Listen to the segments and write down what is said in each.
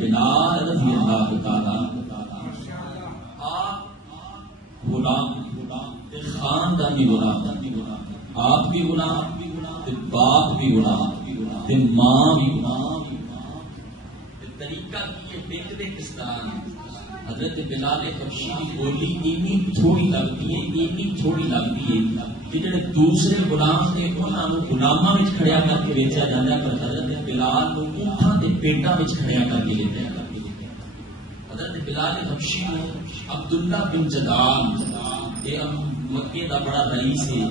بلال رضی اللہ تعالی آپ غلام خاندانی غلام، آپ بھی غلام، باپ بھی غلام، ماں بھی غلام۔ طریقہ کی یہ دیکھتے کس طرح حضرت بلال حبشی کی بولی اتنی تھوڑی لگتی ہے، اتنی تھوڑی لگتی ہے کہ جڑے دوسرے غلام نے انہاں نوں غلاماں وچ کھڑیا کر کے ویچیا جاندا ہے، پر حضرت بلال نوں اونٹاں تے پیٹاں وچ کھڑیا کر کے لیتا ہے۔ حضرت بلال حبشی کو عبداللہ بن جدعان یہ مکے دا بڑا رئیس ہے،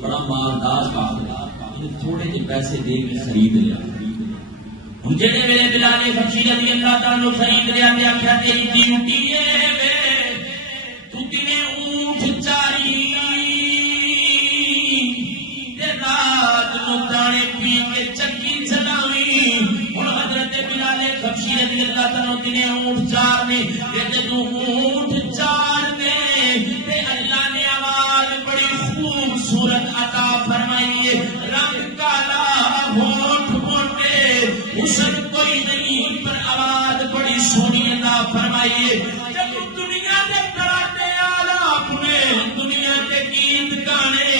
بڑا مالدار باپ ہے، تھوڑے جے پیسے دے کے خرید لیا۔ ہن جڑے ویلے بلال حبشی رضی اللہ تعالی خرید لیا تے آکھیا تیری ڈیوٹی ہے تو کنے اونٹ چاری تے رات نو دانے پی کے چکی چلاویں۔ ہن حضرت بلال حبشی رضی اللہ تعالی کنے اونٹ چارنے تے تو اونٹ چارنے تے اللہ نے آواز بڑی خوبصورت عطا فرمائی ہے، رنگ کالا ہونٹ موٹے حسن کوئی نہیں پر آواز بڑی سونی عطا فرمائی ہے۔ جب دنیا دے کراتے آلاپ نے دنیا کے گیت گانے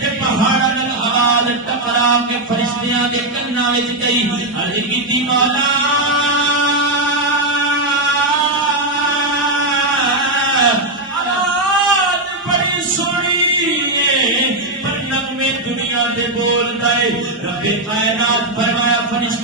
تے پہاڑاں نال آواز ٹکرا کے فرشتیاں دے کناں وچ گئی، عرض کیتی مولا دنیا دے بول دے رب کائنات فرمایا فرشتے